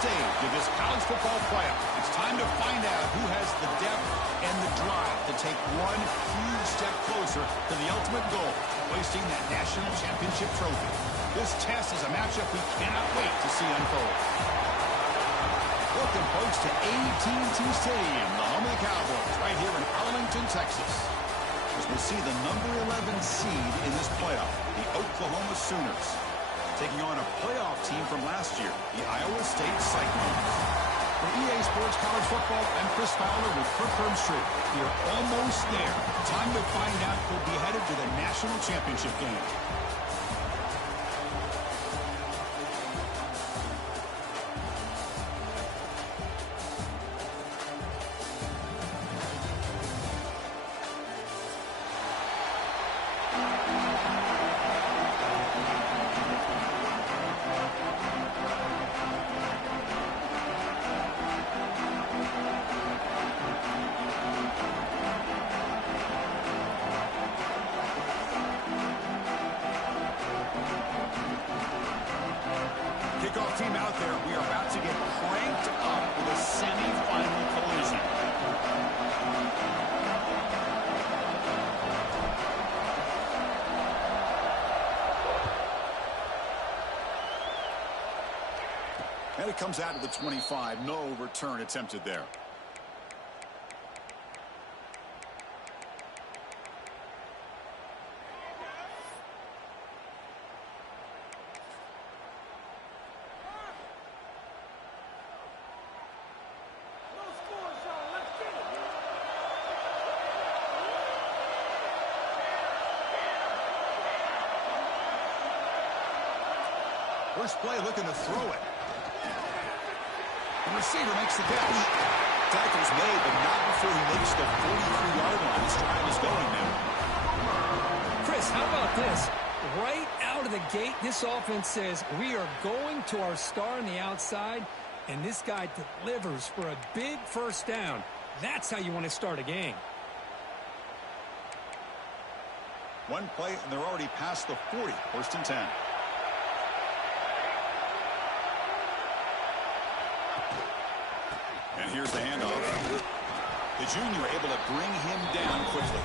stage of this college football playoff. It's time to find out who has the depth and the drive to take one huge step closer to the ultimate goal, hoisting that national championship trophy. This test is a matchup we cannot wait to see unfold. Welcome, folks, to AT&T Stadium, the home of the Cowboys, right here in Arlington, Texas. As we see the number 11 seed in this playoff, the Oklahoma Sooners, taking on a playoff team from last year, the Iowa State Cyclones. For EA Sports College Football, I'm Chris Fowler with Kirk Herbstreit. We are almost there. Time to find out who'll be headed to the national championship game. Kickoff team out there. We are about to get cranked up with a semi-final collision. And it comes out to the 25. No return attempted there. First play looking to throw it. The receiver makes the catch. Tackle's made, but not before he makes the 43-yard line. This drive is going now. Chris, how about this? Right out of the gate, this offense says we are going to our star on the outside, and this guy delivers for a big first down. That's how you want to start a game. One play, and they're already past the 40. First and 10. And here's the handoff. The junior able to bring him down quickly.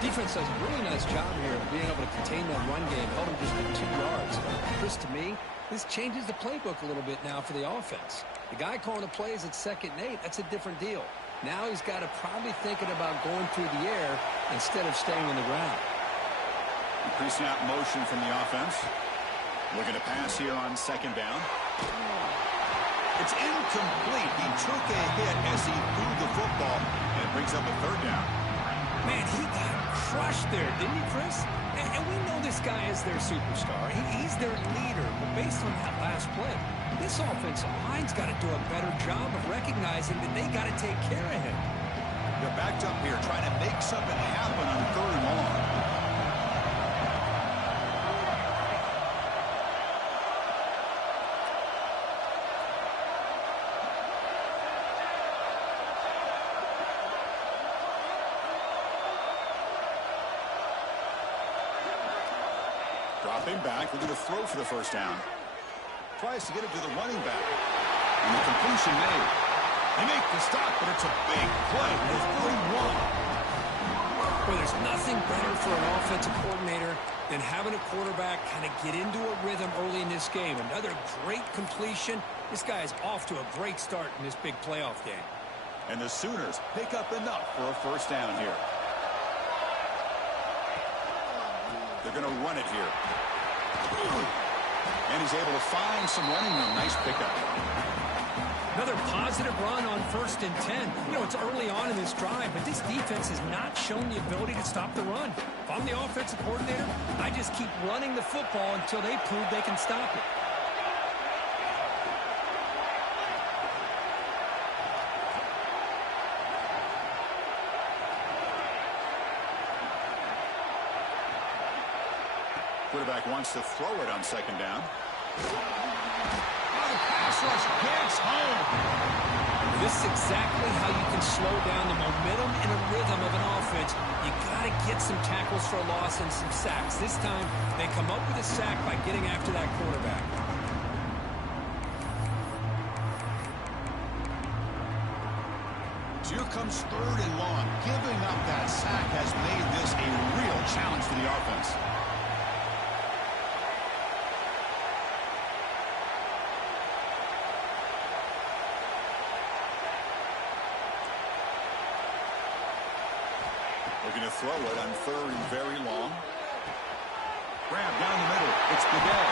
Defense does a really nice job here of being able to contain that run game, held him just for 2 yards. Chris, to me, this changes the playbook a little bit now for the offense. The guy calling the plays at 2nd and 8, that's a different deal. Now he's got to probably thinking about going through the air instead of staying on the ground. Increasing out motion from the offense. Looking to pass here on 2nd down. It's incomplete. He took a hit as he threw the football and brings up a 3rd down. Man, he got crushed there, didn't he, Chris? And we know this guy is their superstar. He's their leader. But based on that last play, this offensive line's got to do a better job of recognizing that they got to take care of him. They're backed up here trying to make something happen on 3rd and long. Dropping back, looking to throw for the first down. Tries to get it to the running back. And the completion made. They make the stop, but it's a big play with 41. Well, there's nothing better for an offensive coordinator than having a quarterback kind of get into a rhythm early in this game. Another great completion. This guy is off to a great start in this big playoff game. And the Sooners pick up enough for a first down here. They're going to run it here. And he's able to find some running room. Nice pickup. Another positive run on 1st and 10. You know, it's early on in this drive, but this defense has not shown the ability to stop the run. If I'm the offensive coordinator, I just keep running the football until they prove they can stop it. Quarterback wants to throw it on 2nd down. Oh, the pass rush gets home. This is exactly how you can slow down the momentum and a rhythm of an offense. You got to get some tackles for a loss and some sacks. This time, they come up with a sack by getting after that quarterback. So here comes 3rd and long. Giving up that sack has made this a real challenge for the offense. Looking to throw it on 3rd and very long. Grab down the middle. It's Goodell.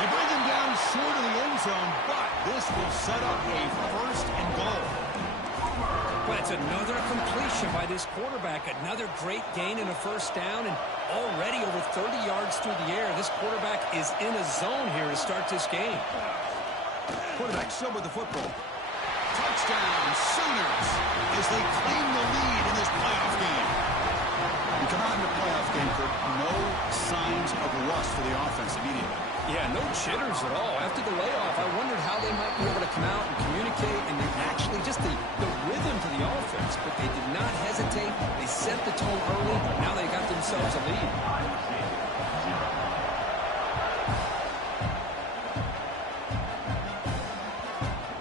They bring him down short of the end zone, but this will set up a 1st and goal. Well, it's another completion by this quarterback. Another great gain and a 1st down, and already over 30 yards through the air. This quarterback is in a zone here to start this game. Quarterback still with the football. Touchdown, Sooners, as they claim the lead in this playoff game. You come out in the playoff game, Kirk, no signs of rust for the offense immediately. Yeah, no jitters at all. After the layoff, I wondered how they might be able to come out and communicate and actually just the rhythm to the offense. But they did not hesitate. They set the tone early. Now they got themselves a lead.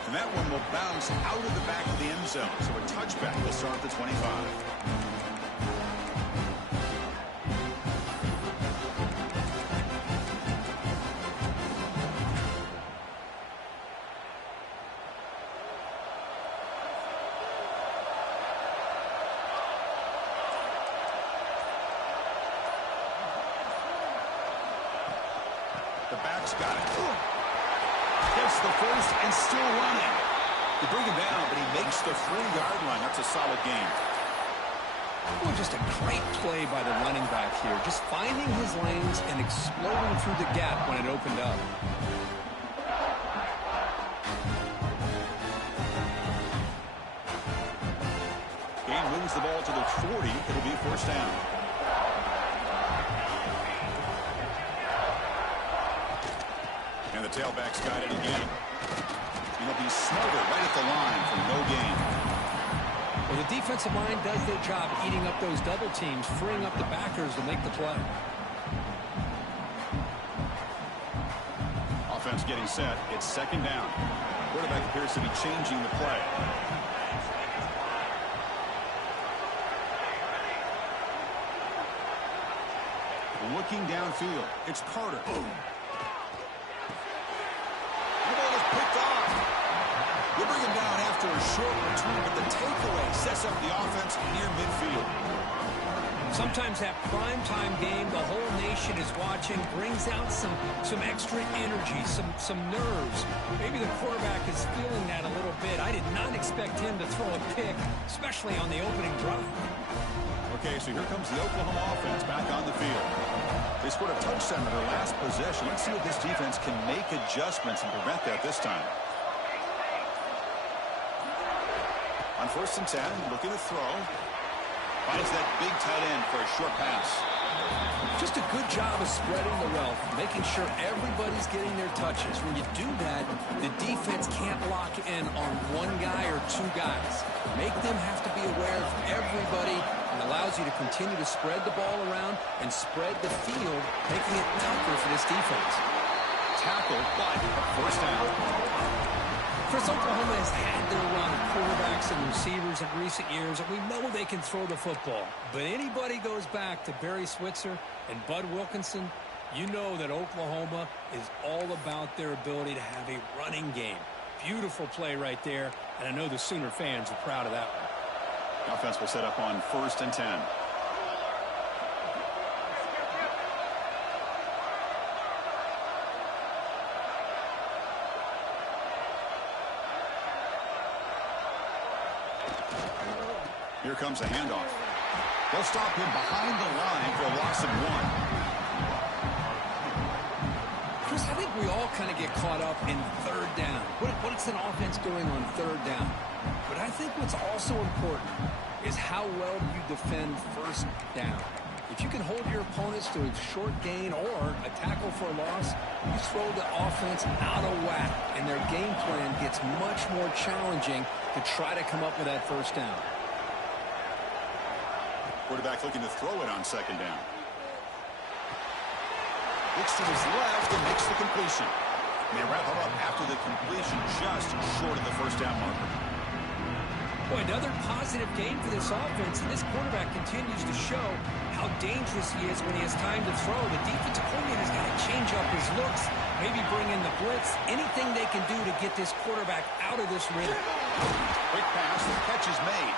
And that one will bounce out of the back of the end zone. So a touchback will start the 25. The back's got it. Gets the 1st and still running. They bring him down, but he makes the 3-yard line. That's a solid game. Well, just a great play by the running back here. Just finding his lanes and exploding through the gap when it opened up. Gain moves the ball to the 40. It'll be 1st down. And the tailback's got it again. And he'll be smothered right at the line for no gain. Well, the defensive line does their job eating up those double teams, freeing up the backers to make the play. Offense getting set. It's 2nd down. Quarterback appears to be changing the play. Looking downfield. It's Carter. Boom. Picked off. They bring him down after a short return, but the takeaway sets up the offense near midfield. Sometimes that primetime game, the whole nation is watching, brings out some extra energy, some nerves. Maybe the quarterback is feeling that a little bit. I did not expect him to throw a pick, especially on the opening drive. Okay, so here comes the Oklahoma offense back on the field. They scored a touchdown in their last possession. Let's see if this defense can make adjustments and prevent that this time. On 1st and 10, looking to throw. Finds that big tight end for a short pass. Just a good job of spreading the wealth, making sure everybody's getting their touches. When you do that, the defense can't lock in on one guy or 2 guys. Make them have to be aware of everybody, and allows you to continue to spread the ball around and spread the field, making it tougher for this defense. Tackle, but 1st down. Chris, Oklahoma has had their run of quarterbacks and receivers in recent years, and we know they can throw the football. But anybody goes back to Barry Switzer and Bud Wilkinson, you know that Oklahoma is all about their ability to have a running game. Beautiful play right there, and I know the Sooner fans are proud of that one. The offense will set up on 1st and 10. Here comes a handoff. They'll stop him behind the line for a loss of 1. Chris, I think we all kind of get caught up in 3rd down. What is an offense doing on 3rd down? But I think what's also important is how well you defend 1st down. If you can hold your opponents to a short gain or a tackle for a loss, you throw the offense out of whack, and their game plan gets much more challenging to try to come up with that 1st down. Quarterback looking to throw it on 2nd down. Looks to his left and makes the completion. And they wrap him up after the completion just short of the 1st down marker. Boy, another positive game for this offense, and this quarterback continues to show how dangerous he is when he has time to throw. The defensive coordinator's got to change up his looks, maybe bring in the blitz, anything they can do to get this quarterback out of this rhythm. Quick pass, the catch is made.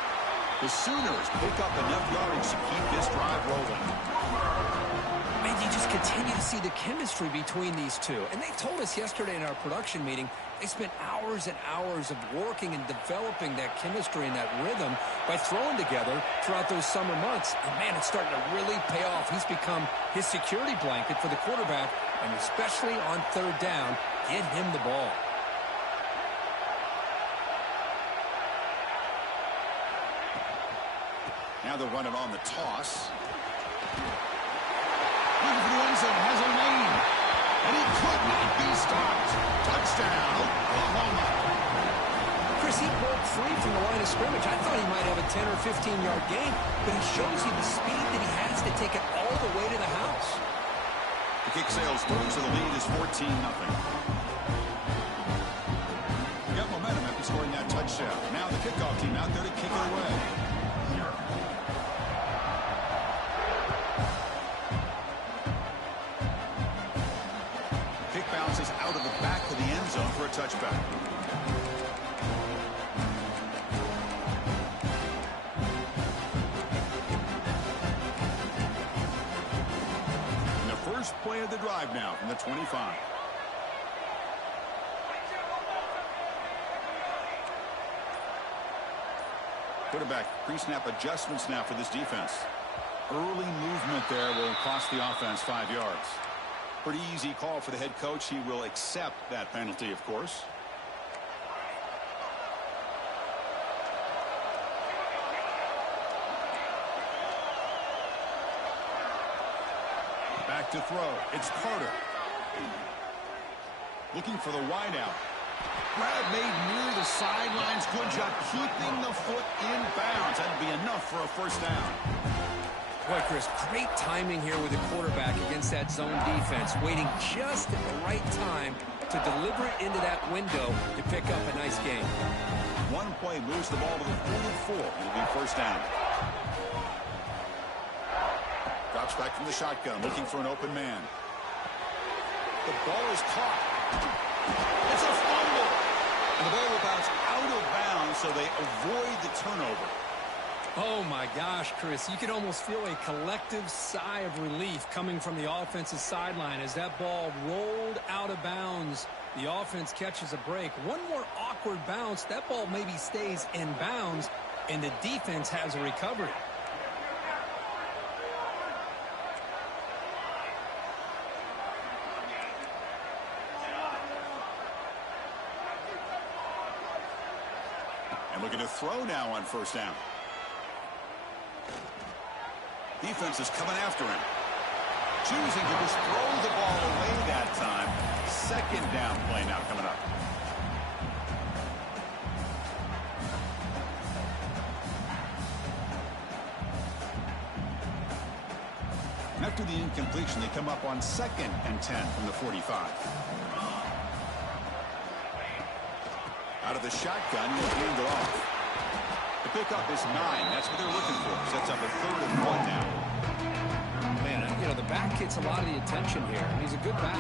The Sooners pick up enough yardage to keep this drive rolling. Man, you just continue to see the chemistry between these two. And they told us yesterday in our production meeting, they spent hours and hours of working and developing that chemistry and that rhythm by throwing together throughout those summer months. And, man, it's starting to really pay off. He's become his security blanket for the quarterback, and especially on third down, get him the ball. Now they'll run it on the toss. Looking for the end zone, has a lane. And he could not be stopped. Touchdown, Oklahoma. Chris, he broke free from the line of scrimmage. I thought he might have a 10 or 15-yard gain, but he shows you the speed that he has to take it all the way to the house. The kick sails through, so the lead is 14-0. Got momentum after scoring that touchdown. Now the kickoff team out there to kick it away. Kick bounces out of the back of the end zone for a touchback. And the first play of the drive now from the 25. Quarterback pre-snap adjustments now for this defense. Early movement there will cost the offense 5 yards. Pretty easy call for the head coach. He will accept that penalty, of course. Back to throw. It's Carter. Looking for the wideout. Grab made near the sidelines. Good job keeping the foot in bounds. That'd be enough for a first down. Boy, Chris, great timing here with the quarterback against that zone defense, waiting just at the right time to deliver it into that window to pick up a nice gain. One play moves the ball to the 44. It'll be first down. Drops back from the shotgun, looking for an open man. The ball is caught. It's a fumble. And the ball will bounce out of bounds, so they avoid the turnover. Oh, my gosh, Chris. You could almost feel a collective sigh of relief coming from the offensive sideline as that ball rolled out of bounds. The offense catches a break. One more awkward bounce. That ball maybe stays in bounds, and the defense has a recovery. And looking to throw now on first down. Defense is coming after him. Choosing to just throw the ball away that time. Second down play now coming up. And after the incompletion, they come up on 2nd and 10 from the 45. Out of the shotgun, he'll hand it off. The pickup is 9. That's what they're looking for. Sets up a 3rd and 1 now. Man, you know, the back gets a lot of the attention here. He's a good back.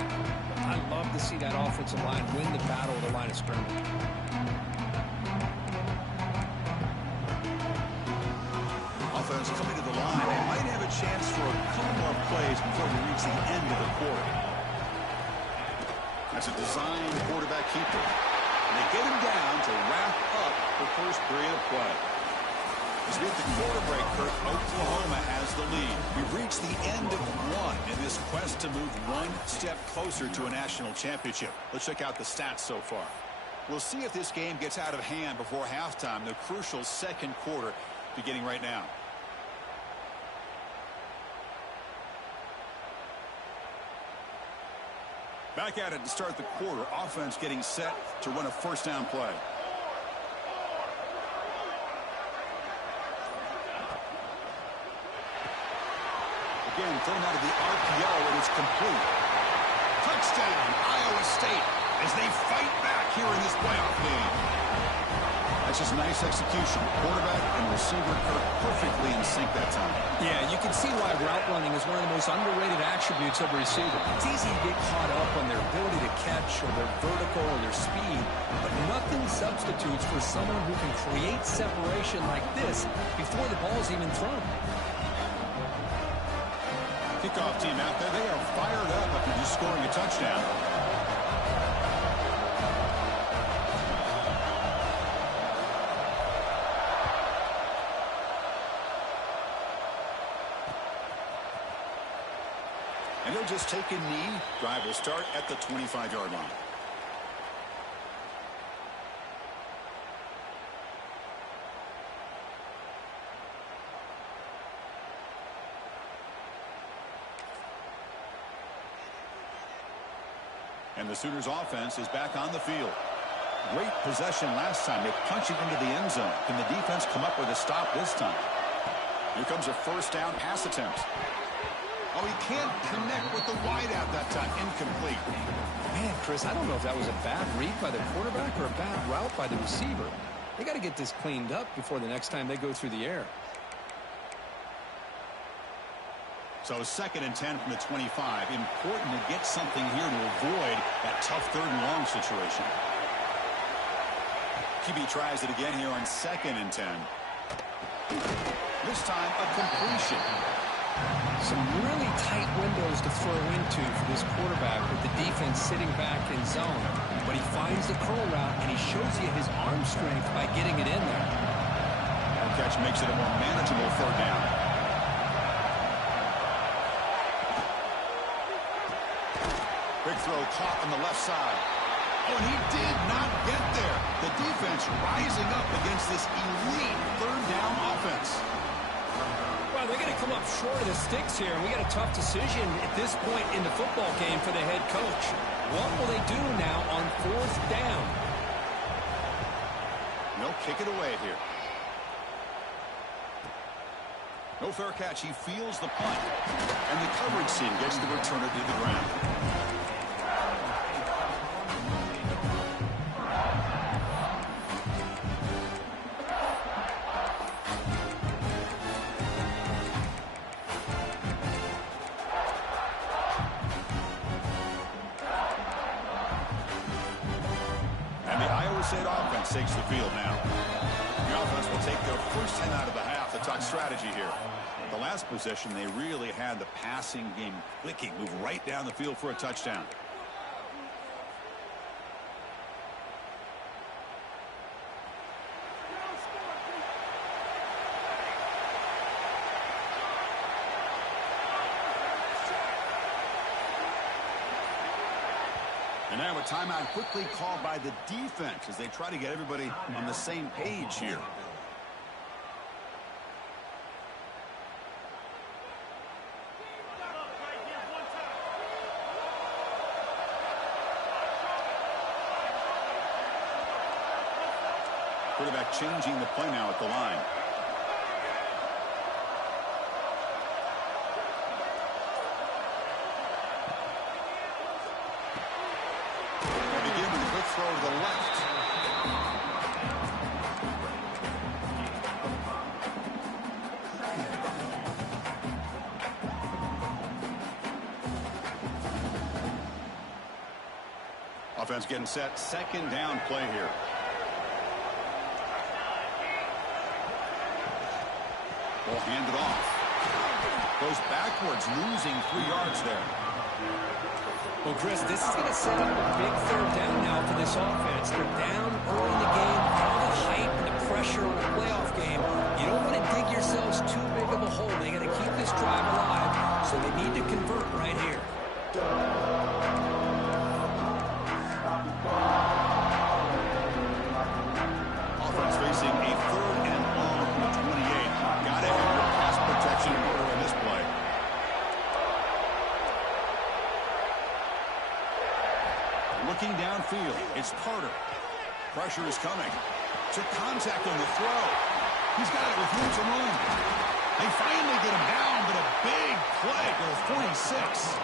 I love to see that offensive line win the battle of the line of scrimmage. Offense coming to the line. They might have a chance for a couple more plays before we reach the end of the quarter. That's a designed quarterback keeper. And they get him down to wrap up the first period of play. As we hit the quarter break, Kirk, Oklahoma has the lead. We've reached the end of one in this quest to move one step closer to a national championship. Let's check out the stats so far. We'll see if this game gets out of hand before halftime, the crucial second quarter beginning right now. Back at it to start the quarter. Offense getting set to run a first down play. Again, thrown out of the RPO, and it's complete. Touchdown, Iowa State, as they fight back here in this playoff game. That This is nice execution. Quarterback and receiver are perfectly in sync that time. Yeah, you can see why route running is one of the most underrated attributes of a receiver. It's easy to get caught up on their ability to catch or their vertical or their speed, but nothing substitutes for someone who can create separation like this before the ball's even thrown. Kickoff team out there. They are fired up after just scoring a touchdown. And he'll just take a knee. Drive will start at the 25-yard line. And the Sooners offense is back on the field. Great possession last time. They punch it into the end zone. Can the defense come up with a stop this time? Here comes a first down pass attempt. Oh, he can't connect with the wideout that time. Incomplete. Man, Chris, I don't know if that was a bad read by the quarterback or a bad route by the receiver. They got to get this cleaned up before the next time they go through the air. So 2nd and 10 from the 25. Important to get something here to avoid that tough 3rd and long situation. QB tries it again here on 2nd and 10. This time a completion. Some really tight windows to throw into for this quarterback with the defense sitting back in zone. But he finds the curl route, and he shows you his arm strength by getting it in there. That catch makes it a more manageable 3rd down. Big throw caught on the left side. Oh, and he did not get there. The defense rising up against this elite 3rd down offense. Well, they're going to come up short of the sticks here, and we got a tough decision at this point in the football game for the head coach. What will they do now on 4th down? They'll kick it away here. No fair catch. He feels the punt, and the coverage team gets the returner to the ground. Takes the field now. The offense will take their first 10 out of the half to talk strategy here. The last possession, they really had the passing game clicking, move right down the field for a touchdown. And now a timeout quickly called by the defense as they try to get everybody on the same page here. Quarterback changing the play now at the line. Throw to the left. Offense getting set. 2nd down play here. Ball handed off. Goes backwards, losing 3 yards there. Well, Chris, this is going to set up a big 3rd down now for this offense. They're down early in the game. All the hype and the pressure on a playoff game. You don't want to dig yourselves too big of a hole. They got to keep this drive alive, so they need to convert right here. Offense facing a 3rd and long from the 28. Got to have your pass protection in order in this play. Looking downfield, it's Carter. Pressure is coming. Took contact on the throw. He's got it with room to run. They finally get him down, but a big play to the 46.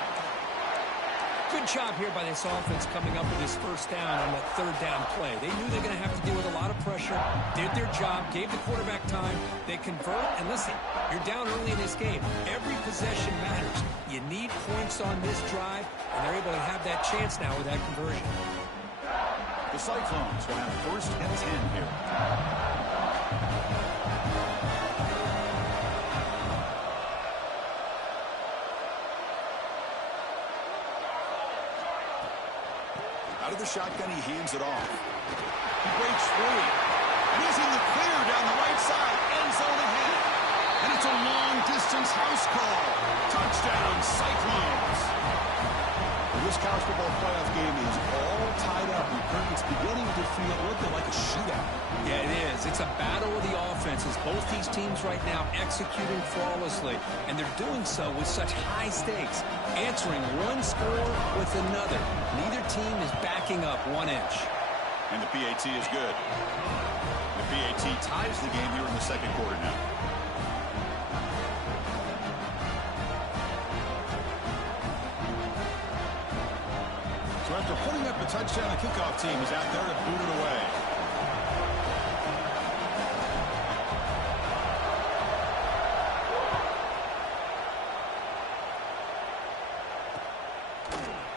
Good job here by this offense coming up with this first down on that third down play. They knew they were going to have to deal with a lot of pressure, did their job, gave the quarterback time. They convert, and listen, you're down early in this game. Every possession matters. You need points on this drive, and they're able to have that chance now with that conversion. The Cyclones will have first and 10 here. Out of the shotgun, he hands it off. He breaks free. And he's in the clear down the right side. End zone ahead. And it's a long-distance house call. Touchdown, Cyclones. Well, this college football playoff game is all tied up. It's beginning to feel a little bit like a shootout. Yeah, it is. It's a battle of the offenses. Both these teams right now executing flawlessly, and they're doing so with such high stakes, answering one score with another. Neither team is backing up 1 inch. And the PAT is good. The PAT ties the game here in the second quarter now. So after putting up a touchdown, the kickoff team is out there to boot it away.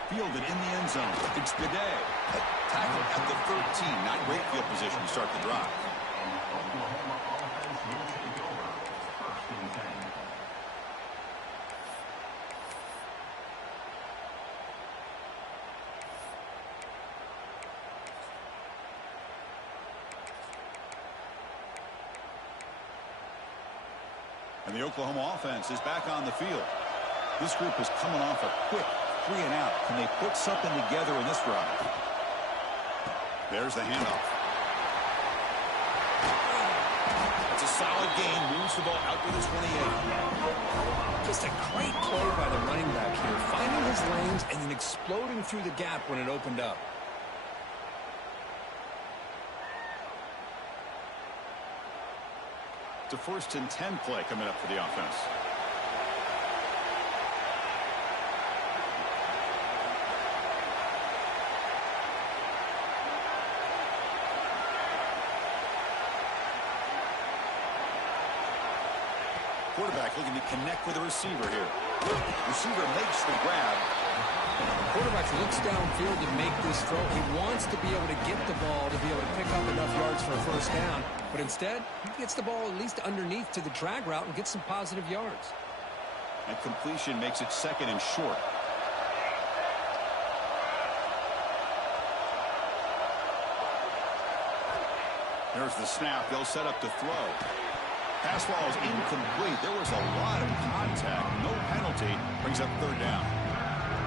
Fielded in the end zone. It's Bidet. Tackled at the 13. Not great field position to start the drive. And the Oklahoma offense is back on the field. This group is coming off a quick 3 and out. Can they put something together in this drive? There's the handoff. It's a solid gain. Moves the ball out to the 28. Just a great play by the running back here, finding his lanes and then exploding through the gap when it opened up. It's a first and 10 play coming up for the offense. Quarterback looking to connect with the receiver here. Receiver makes the grab. Quarterback looks downfield to make this throw. He wants to be able to get the ball to be able to pick up enough yards for a first down. But instead, he gets the ball at least underneath to the drag route and gets some positive yards. And completion makes it second and short. There's the snap. They'll set up to throw. Pass ball is incomplete. There was a lot of contact. No penalty. Brings up third down.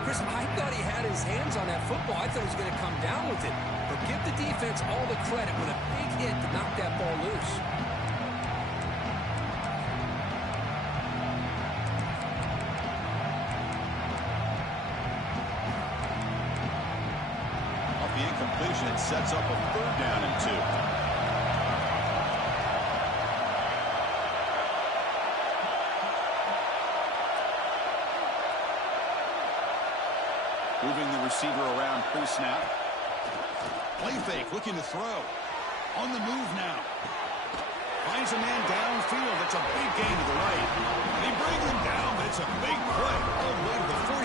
Chris, I thought he had his hands on that football. I thought he was going to come down with it. But give the defense all the credit with a big hit to knock that ball loose. Off the incompletion, it sets up a third down and 2. Moving the receiver around pre-snap. Play fake, looking to throw. On the move now. Finds a man downfield. It's a big gain to the right. They bring him down, but it's a big play all the way to the 43.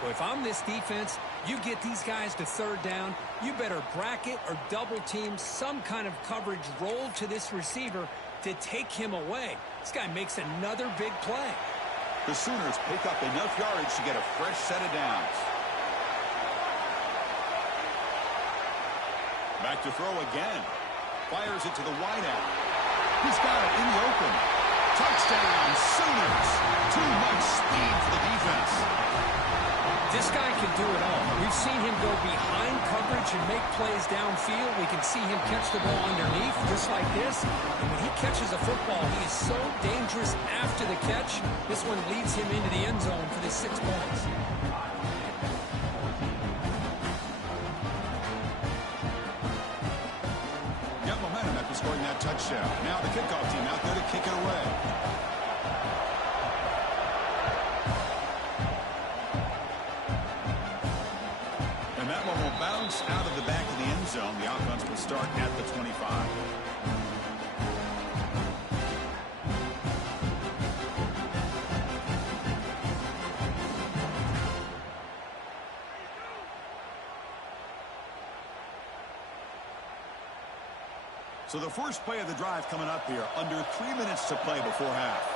Well, if I'm this defense, you get these guys to third down, you better bracket or double team some kind of coverage roll to this receiver to take him away. This guy makes another big play. The Sooners pick up enough yardage to get a fresh set of downs. Back to throw again. Fires it to the wideout. He's got it in the open. Touchdown, Sooners. Too much speed for the defense. This guy can do it all. We've seen him go behind coverage and make plays downfield. We can see him catch the ball underneath, just like this. And when he catches a football, he is so dangerous after the catch. This one leads him into the end zone for the 6 points. Got momentum after scoring that touchdown. Now the kickoff team out there to kick it away. bounce out of the back of the end zone. The offense will start at the 25. So the first play of the drive coming up here, under 3 minutes to play before half.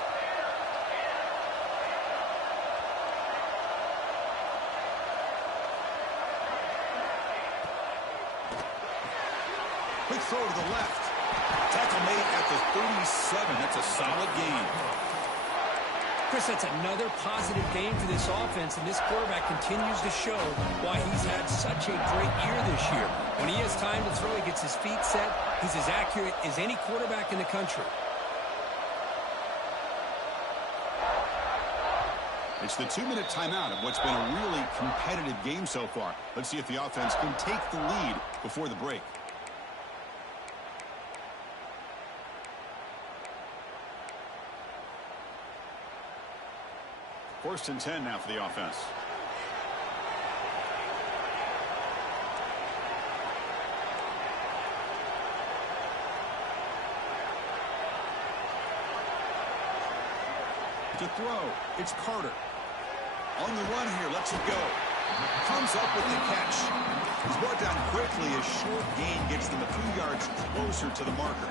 Quick throw to the left. Tackle made at the 37. That's a solid gain. Chris, that's another positive game for this offense, and this quarterback continues to show why he's had such a great year this year. When he has time to throw, he gets his feet set. He's as accurate as any quarterback in the country. It's the 2-minute timeout of what's been a really competitive game so far. Let's see if the offense can take the lead before the break. First and 10 now for the offense. To throw, it's Carter. On the run here, lets it go. Comes up with the catch. He's brought down quickly. A short gain gets them a few yards closer to the marker.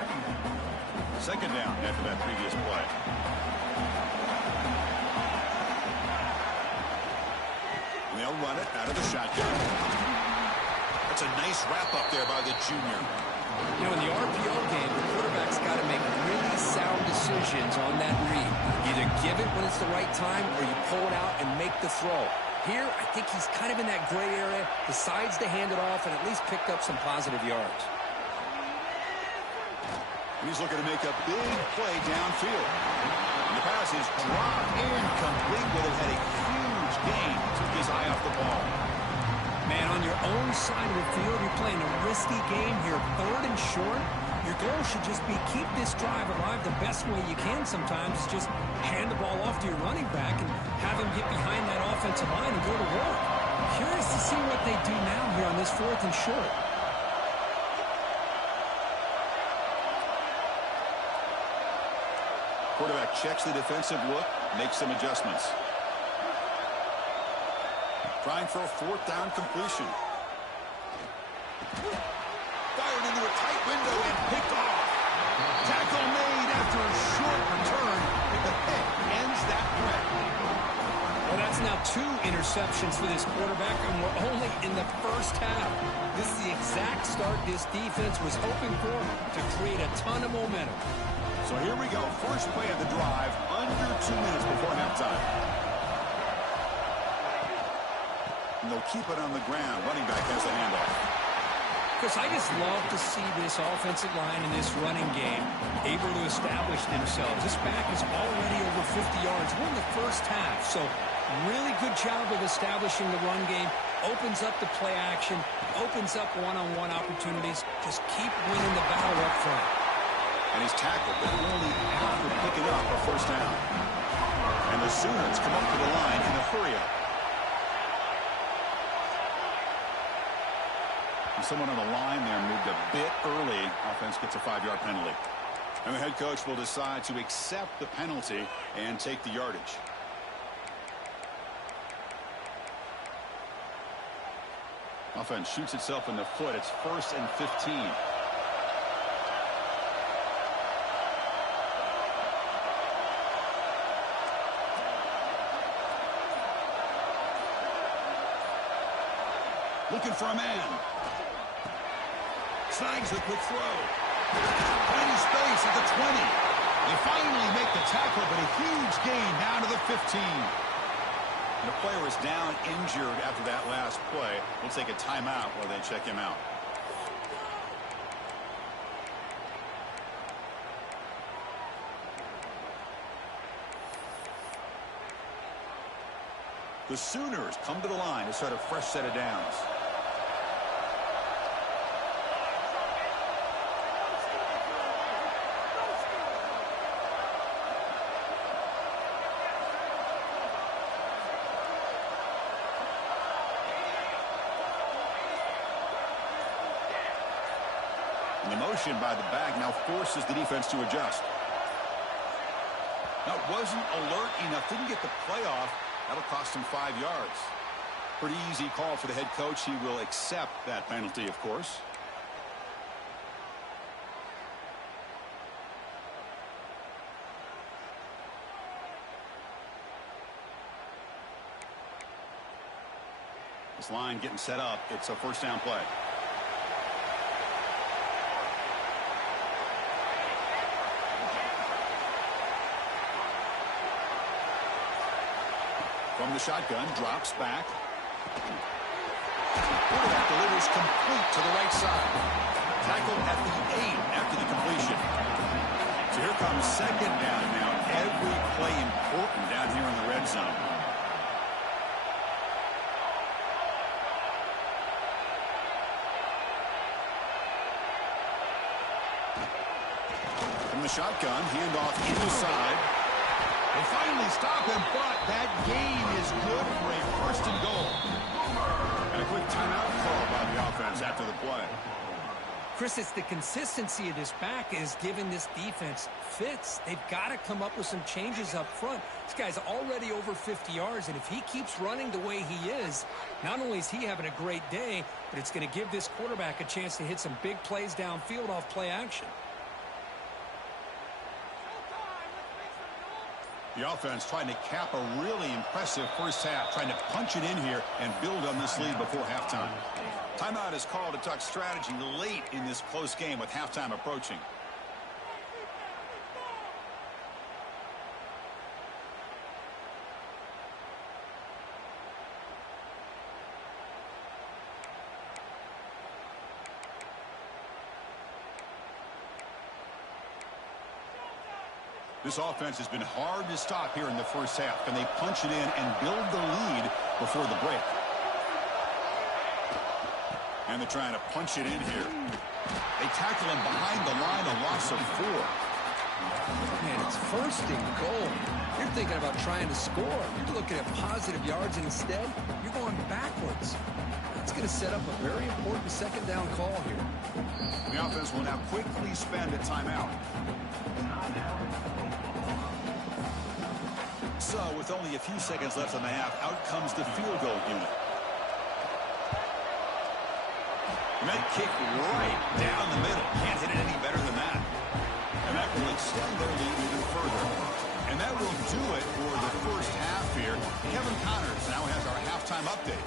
Second down after that previous play. They'll run it out of the shotgun. That's a nice wrap-up there by the junior. You know, in the RPO game, the quarterback's got to make really sound decisions on that read. Either give it when it's the right time or you pull it out and make the throw. Here, I think he's kind of in that gray area, decides to hand it off and at least picked up some positive yards. He's looking to make a big play downfield. And the pass is dropped incomplete. Would have had a huge gain. Took his eye off the ball. Man, on your own side of the field, you're playing a risky game here. Third and short, your goal should just be keep this drive alive the best way you can sometimes. Just hand the ball off to your running back and have him get behind that offensive line and go to work. Curious to see what they do now here on this fourth and short. Quarterback checks the defensive look, makes some adjustments. Trying for a fourth down completion. Fired into a tight window and picked off. Tackle made after a short return. The pick ends that threat. Well, that's now 2 interceptions for this quarterback, and we're only in the first half. This is the exact start this defense was hoping for to create a ton of momentum. So here we go. First play of the drive, under 2 minutes before halftime. And they'll keep it on the ground. Running back has the handoff. Chris, I just love to see this offensive line in this running game able to establish themselves. This back is already over 50 yards. We're in the first half, so really good job of establishing the run game. Opens up the play action, opens up one-on-one opportunities. Just keep winning the battle up front. And he's tackled, but only after picking up a first down. And the Sooners come up to the line in a hurry-up. Someone on the line there moved a bit early. Offense gets a 5-yard penalty. And the head coach will decide to accept the penalty and take the yardage. Offense shoots itself in the foot. It's 1st and 15. Looking for a man. Snags the quick throw. Plenty space at the 20. They finally make the tackle, but a huge gain down to the 15. The player is down injured after that last play. We'll take a timeout while they check him out. The Sooners come to the line to start a fresh set of downs. motion by the back now forces the defense to adjust. Now, wasn't alert enough, didn't get the play off. That'll cost him 5 yards. Pretty easy call for the head coach. He will accept that penalty, of course. This line getting set up. It's a first down play. From the shotgun, drops back. Quarterback delivers complete to the right side. Tackled at the 8 after the completion. So here comes second down now. Every play important down here in the red zone. From the shotgun, handoff inside. They finally stop him, but that gain is good for a first and goal. And a quick timeout call by the offense after the play. Chris, it's the consistency of this back is giving this defense fits. They've got to come up with some changes up front. This guy's already over 50 yards, and if he keeps running the way he is, not only is he having a great day, but it's going to give this quarterback a chance to hit some big plays downfield off play action. The offense trying to cap a really impressive first half, trying to punch it in here and build on this lead before halftime. Timeout is called to talk strategy late in this close game with halftime approaching. This offense has been hard to stop here in the first half. Can they punch it in and build the lead before the break? And they're trying to punch it in here. They tackle him behind the line, a loss of 4. Man, it's first and goal. You're thinking about trying to score. You're looking at positive yards, and instead, you're going backwards. That's going to set up a very important second down call here. The offense will now quickly spend a timeout. So, with only a few seconds left in the half, out comes the field goal unit. And that kick right down the middle. Can't hit it any better than that. And that will extend their lead even further. And that will do it for the first half here. Kevin Connors now has our halftime update.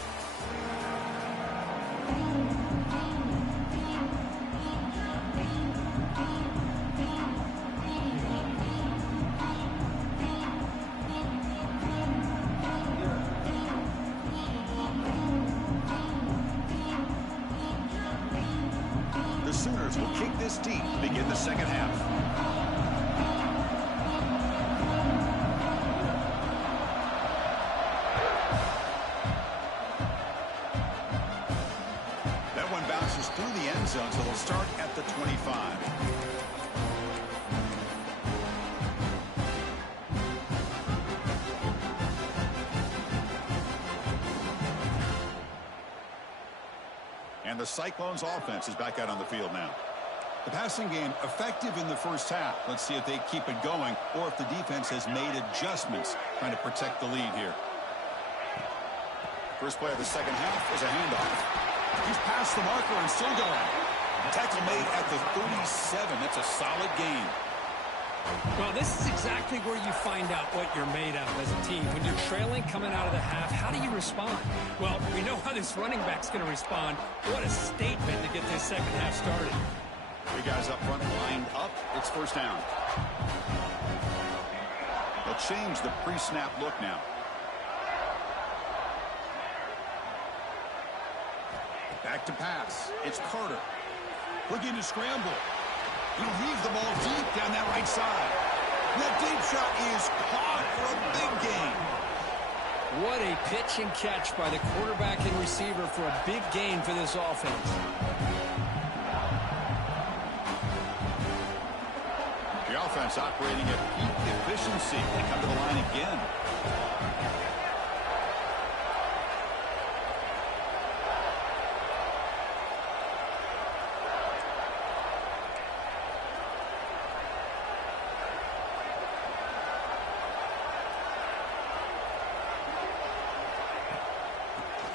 Sooners will kick this deep to begin the second half. That one bounces through the end zone, so they'll start at the 25. And the Cyclones offense is back out on the field now. The passing game effective in the first half. Let's see if they keep it going or if the defense has made adjustments trying to protect the lead here. First play of the second half is a handoff. He's past the marker and still going. Tackle made at the 37. That's a solid gain. Well, this is exactly where you find out what you're made of as a team. When you're trailing coming out of the half, how do you respond? Well, we know how this running back's going to respond. What a statement to get this second half started. Three guys up front lined up. It's first down. They'll change the pre-snap look now. Back to pass. It's Carter. Looking to scramble. He'll leave the ball deep down that right side. That deep shot is caught for a big gain. What a pitch and catch by the quarterback and receiver for a big gain for this offense. The offense operating at peak efficiency. They come to the line again.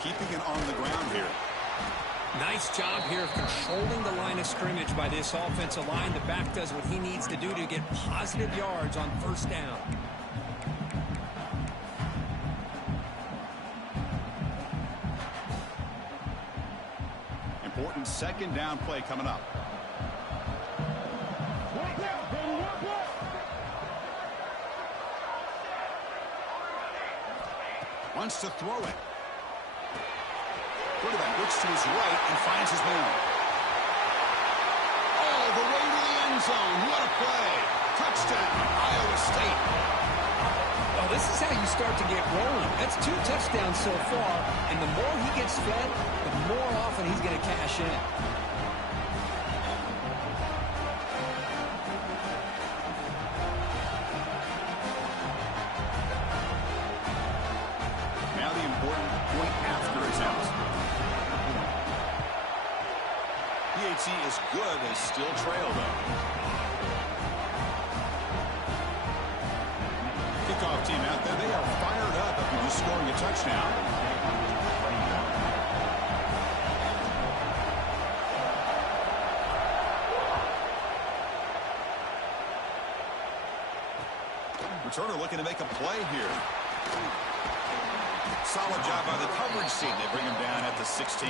keeping it on the ground here. Nice job here of controlling the line of scrimmage by this offensive line. The back does what he needs to do to get positive yards on first down. Important second down play coming up. Wants to throw it. Quarterback looks to his right and finds his man. All the way to the end zone. What a play. Touchdown, Iowa State. Well, this is how you start to get rolling. That's 2 touchdowns so far, and the more he gets fed, the more often he's going to cash in. Now the important point after is out. PHC is good. They still trail, though. Kickoff team out there. They are fired up after just scoring a touchdown. Returner looking to make a play here. Solid job by the coverage team. They bring him down at the 16.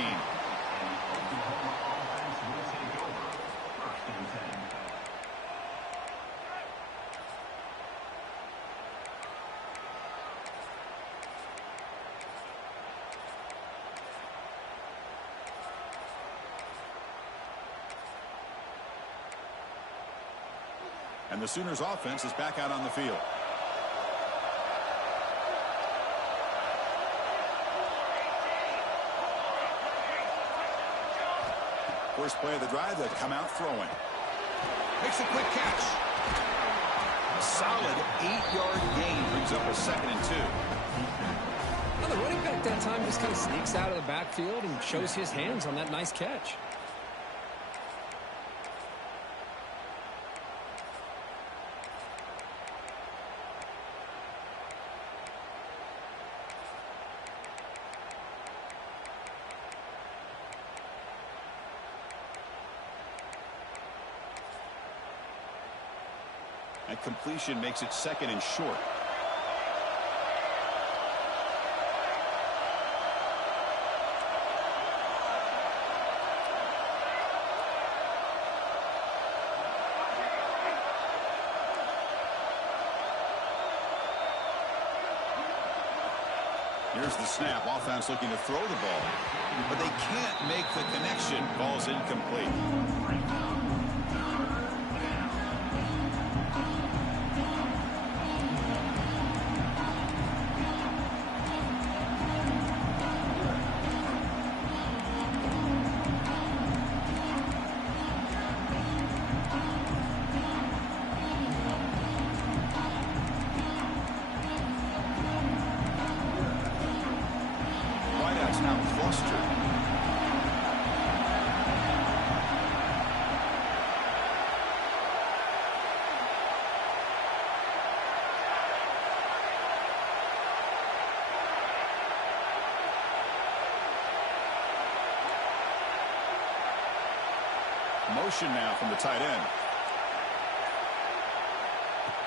And the Sooners offense is back out on the field. First play of the drive, they come out throwing. Makes a quick catch. A solid 8-yard gain brings up a 2nd and 2. Well, the running back that time just kind of sneaks out of the backfield and shows his hands on that nice catch. And completion makes it 2nd and short. Here's the snap. Offense looking to throw the ball, but they can't make the connection. Ball's incomplete. Wideouts now clustered. Motion now from the tight end.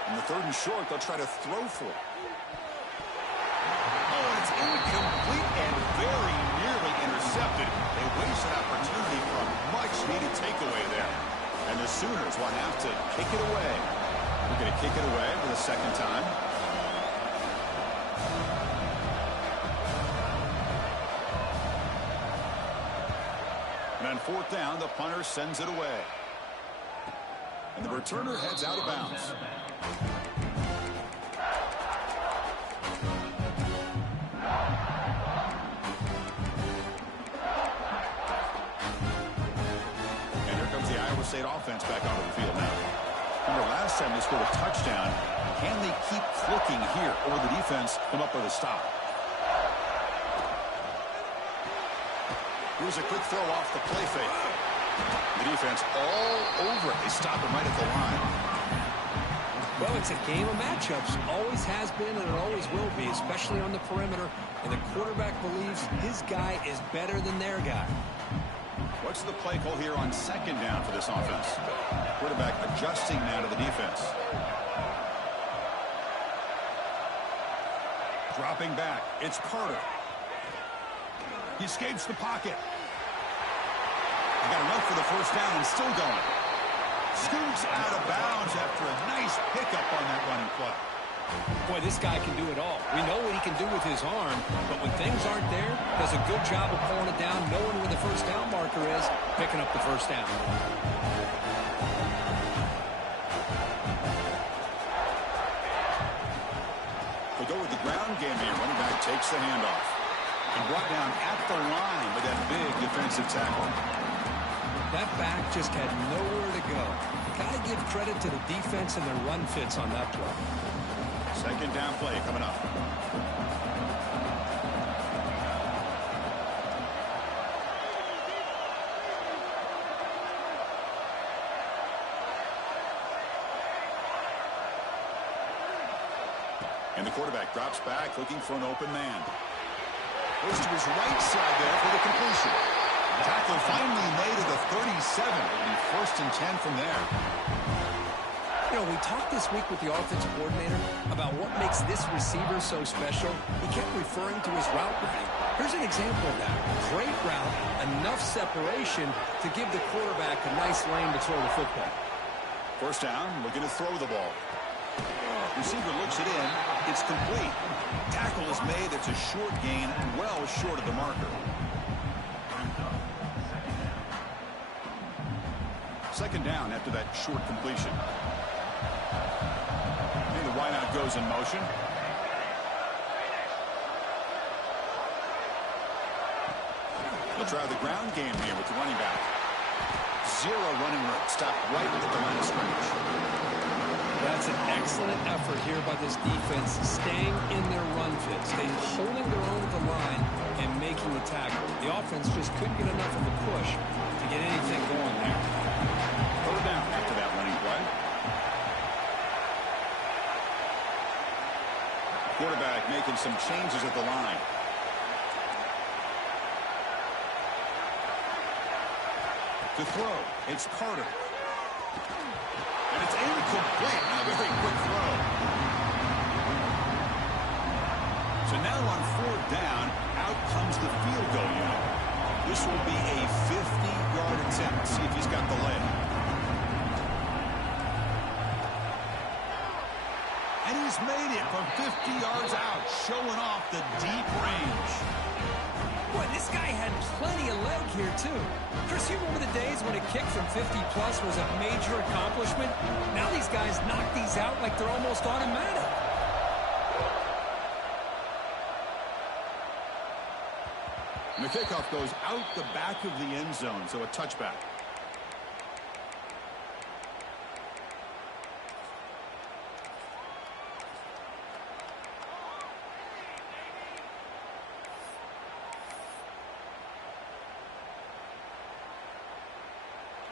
In the 3rd and short, they'll try to throw for it. Oh, and it's incomplete and very nearly intercepted. They waste an opportunity for a much-needed takeaway there. And the Sooners will have to kick it away. We're going to kick it away for the 2nd time. And on 4th down, the punter sends it away. And the returner heads out of bounds. And here comes the Iowa State offense back onto the field now. Remember, last time they scored a touchdown. Can they keep clicking here, or the defense come up with a stop? Here's a quick throw off the play fake. The defense all over it. They stop him right at the line. Well, it's a game of matchups. Always has been and it always will be, especially on the perimeter. And the quarterback believes his guy is better than their guy. What's the play call here on second down for this offense? Quarterback adjusting now to the defense. Dropping back. It's Carter. He escapes the pocket. He got enough for the first down and still going. Scoots out of bounds after a nice pickup on that running play. Boy, this guy can do it all. We know what he can do with his arm, but when things aren't there, does a good job of pulling it down, knowing where the first down marker is, picking up the first down. They go with the ground game here. Running back takes the handoff and brought down at the line with that big defensive tackle. That back just had nowhere to go. Got to give credit to the defense and their run fits on that play. Second down play coming up. And the quarterback drops back looking for an open man. Goes to his right side there for the completion. Tackle finally made at the 37. It'll be 1st and 10 from there. You know, we talked this week with the offensive coordinator about what makes this receiver so special. He kept referring to his route running. Here's an example of that. Great route, enough separation to give the quarterback a nice lane to throw the football. First down, looking to throw the ball. Receiver looks it in. It's complete. Tackle is made. It's a short gain, well short of the marker. Second down after that short completion. And the wideout goes in motion. They'll try the ground game here with the running back. Zero running room. Stopped right at the line of scrimmage. That's an excellent effort here by this defense, staying in their run fit, staying holding their own at the line and making the tackle. The offense just couldn't get enough of a push to get anything going there. Third down after that running play. Quarterback making some changes at the line. To throw, it's Carter. And it's incomplete. A very quick throw. So now on 4th down, out comes the field goal unit. This will be a 50-yard attempt. See if he's got the leg. And he's made it from 50 yards out, showing off the deep range. Boy, this guy had plenty of leg here, too. Chris, you remember the days when a kick from 50-plus was a major accomplishment? Now these guys knock these out like they're almost automatic. And the kickoff goes out the back of the end zone, so a touchback.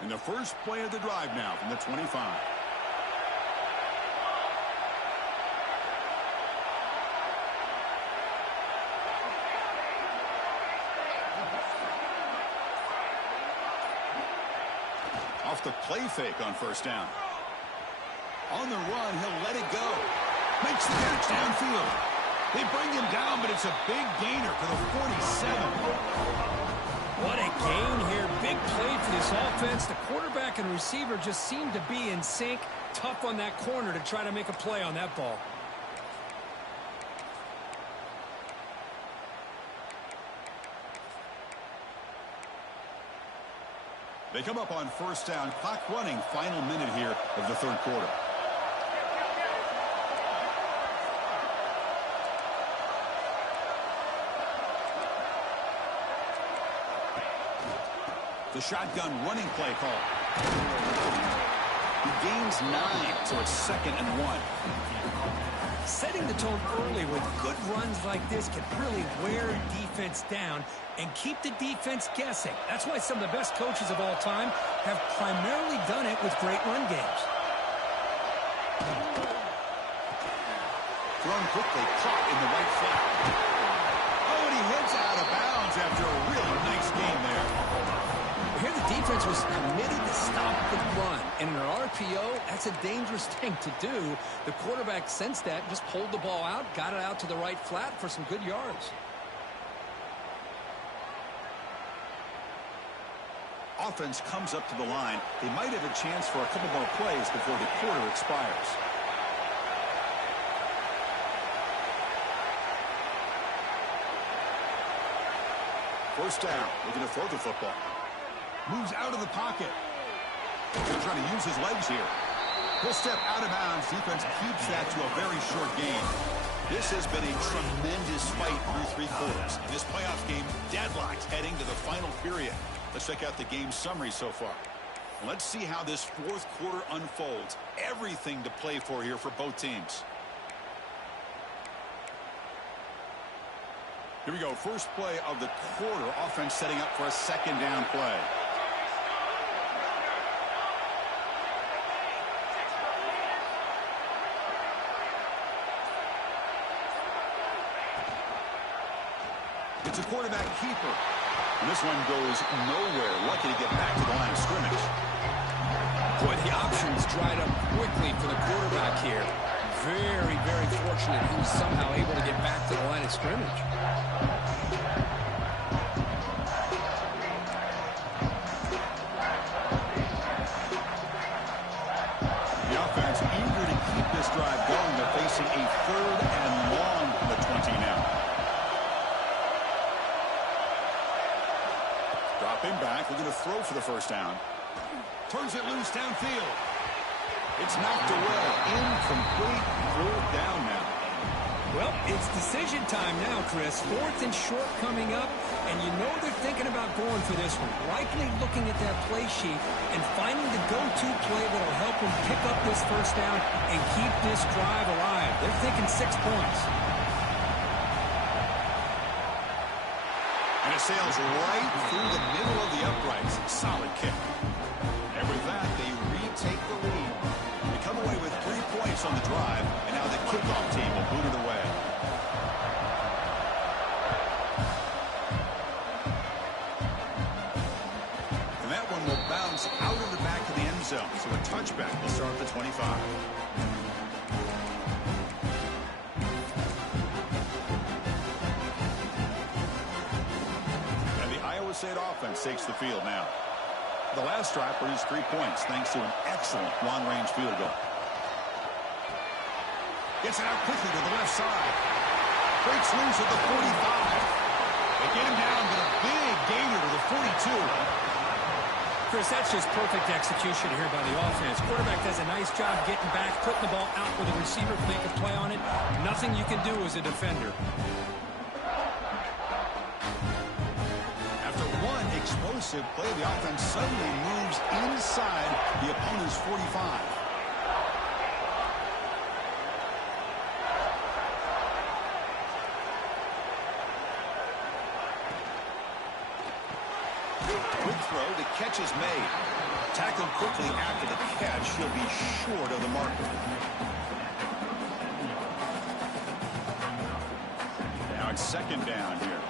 And the first play of the drive now from the 25. Off the play fake on first down. On the run, he'll let it go. Makes the catch downfield. They bring him down, but it's a big gainer for the 47. What a gain here. Big play for this offense. The quarterback and receiver just seem to be in sync. Tough on that corner to try to make a play on that ball. They come up on first down. Clock running. Final minute here of the third quarter. The shotgun running play call. He gains 9, so it's 2nd and 1. Setting the tone early with good runs like this can really wear defense down and keep the defense guessing. That's why some of the best coaches of all time have primarily done it with great run games. Thrown quickly, caught in the right flat. Oh, and he heads out of bounds after a really nice game there. Here the defense was committed to stop the run. And in an RPO, that's a dangerous thing to do. The quarterback sensed that, just pulled the ball out, got it out to the right flat for some good yards. Offense comes up to the line. They might have a chance for a couple more plays before the quarter expires. First down. Looking to throw the football. Moves out of the pocket. He's trying to use his legs here. He'll step out of bounds. Defense keeps that to a very short gain. This has been a tremendous fight through 3 quarters. In this playoff game, deadlocked heading to the final period. Let's check out the game summary so far. Let's see how this 4th quarter unfolds. Everything to play for here for both teams. Here we go. First play of the quarter. Offense setting up for a 2nd down play. It's a quarterback keeper. And this one goes nowhere. Lucky to get back to the line of scrimmage. Boy, the options dried up quickly for the quarterback here. Very, very fortunate he was somehow able to get back to the line of scrimmage. The offense eager to keep this drive going. They're facing a 3rd and long from the 20 now. Dropping back, looking to throw for the first down. Turns it loose downfield. It's knocked away. Incomplete. 4th down now. Well, it's decision time now, Chris. 4th and short coming up, and you know they're thinking about going for this one. Likely looking at that play sheet and finding the go-to play that will help them pick up this first down and keep this drive alive. They're thinking 6 points. And it sails right through the middle of the uprights. Solid kick. And with that, they retake the lead. They come away with 3 points on the drive, and now the kickoff team will boot it away. And that one will bounce out of the back of the end zone. So a touchback will start at the 25. State offense takes the field now. The last drive produced 3 points thanks to an excellent long-range field goal. Gets it out quickly to the left side. Breaks loose at the 45. They get him down to the big gainer to the 42. Chris, that's just perfect execution here by the offense. Quarterback does a nice job getting back, putting the ball out where the receiver can make a play on it. Nothing you can do as a defender. Explosive play, the offense suddenly moves inside the opponent's 45. Quick throw, the catch is made. Tackled quickly after the catch, he'll be short of the marker. Now it's 2nd down here.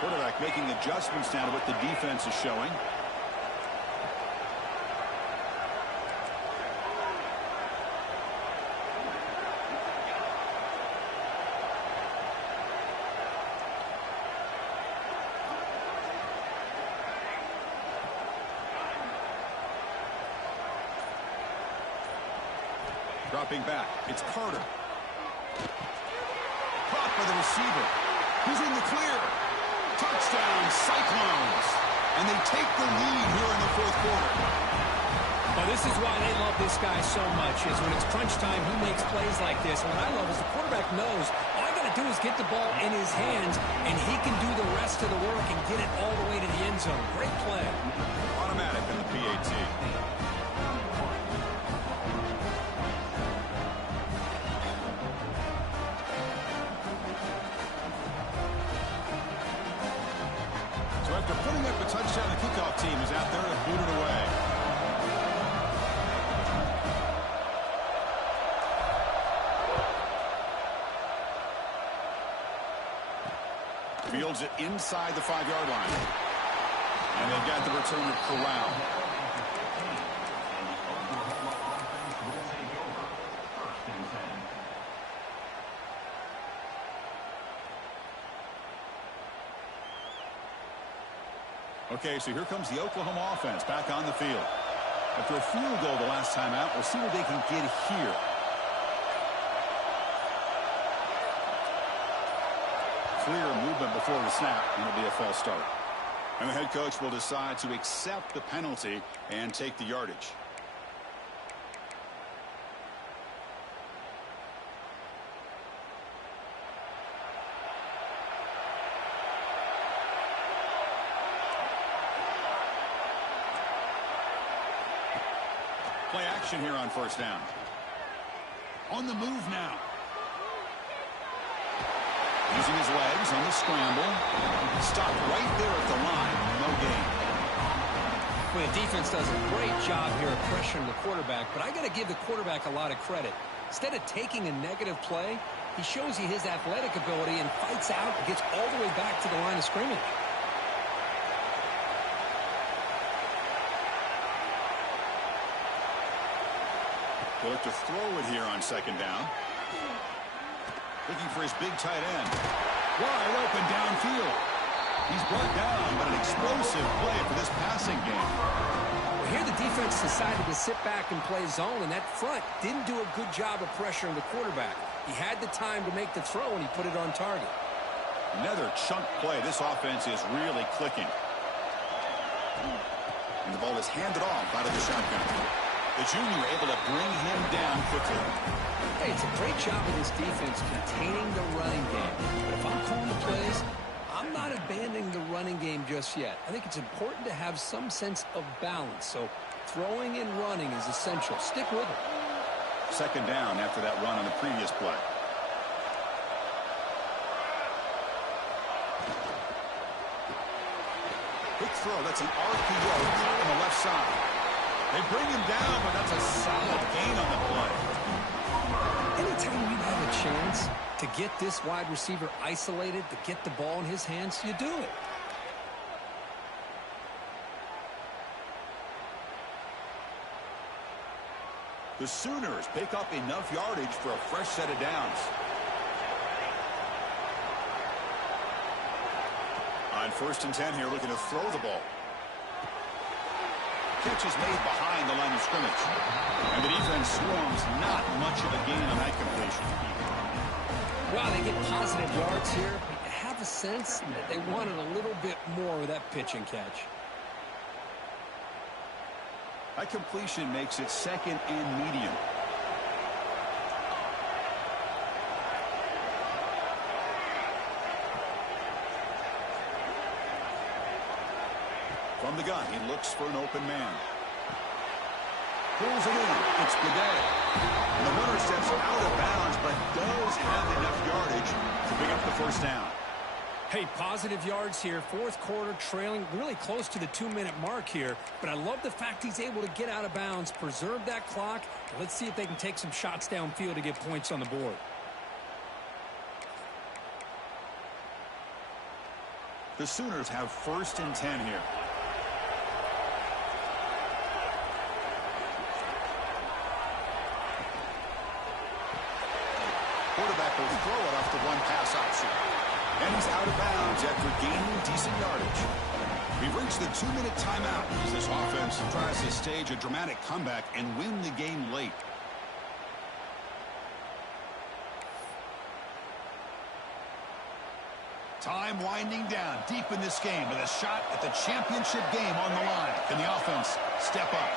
Quarterback making adjustments now to what the defense is showing. Dropping back, it's Carter. Caught by the receiver. Who's in the clear? Touchdown, Cyclones. And they take the lead here in the 4th quarter. Well, this is why they love this guy so much, is when it's crunch time, he makes plays like this. And what I love is the quarterback knows all I got to do is get the ball in his hands, and he can do the rest of the work and get it all the way to the end zone. Great play. Automatic in the PAT. After putting up a touchdown, the kickoff team is out there to boot it away. Fields it inside the 5-yard line. And they've got the returner corralled. Okay, so here comes the Oklahoma offense back on the field. After a field goal the last time out, we'll see what they can get here. Clear movement before the snap, and it'll be a false start. And the head coach will decide to accept the penalty and take the yardage. Play action here on first down. On the move now. Using his legs on the scramble. Stopped right there at the line. No gain. Well, the defense does a great job here of pressuring the quarterback, but I got to give the quarterback a lot of credit. Instead of taking a negative play, he shows you his athletic ability and fights out and gets all the way back to the line of scrimmage. They'll look to throw it here on second down. Looking for his big tight end. Wide open downfield. He's brought down, but an explosive play for this passing game. Well, here the defense decided to sit back and play zone, and that front didn't do a good job of pressuring the quarterback. He had the time to make the throw, and he put it on target. Another chunk play. This offense is really clicking. And the ball is handed off out of the shotgun. The junior able to bring him down quickly. Hey, it's a great job of this defense containing the running game. But if I'm calling the plays, I'm not abandoning the running game just yet. I think it's important to have some sense of balance. So throwing and running is essential. Stick with it. Second down after that run on the previous play. Quick throw. That's an RPO caught on the left side. They bring him down, but that's a solid gain on the play. Anytime you have a chance to get this wide receiver isolated, to get the ball in his hands, you do it. The Sooners pick up enough yardage for a fresh set of downs. On 1st and 10 here, looking to throw the ball. Catch is made behind the line of scrimmage. And the defense swarms not much of a gain on that completion. Wow, they get positive yards here, but you have a sense that they wanted a little bit more of that pitch and catch. That completion makes it second and medium. From the gun, he looks for an open man. Pulls it in. It's Godet. And the runner steps out of bounds, but does have enough yardage to pick up the first down. Hey, positive yards here. 4th quarter trailing really close to the 2-minute mark here. But I love the fact he's able to get out of bounds, preserve that clock. Let's see if they can take some shots downfield to get points on the board. The Sooners have 1st and 10 here. Quarterback will throw it off the one pass option. And he's out of bounds after gaining decent yardage. We've reached the 2-minute timeout as this offense tries to stage a dramatic comeback and win the game late. Time winding down deep in this game with a shot at the championship game on the line. Can the offense step up?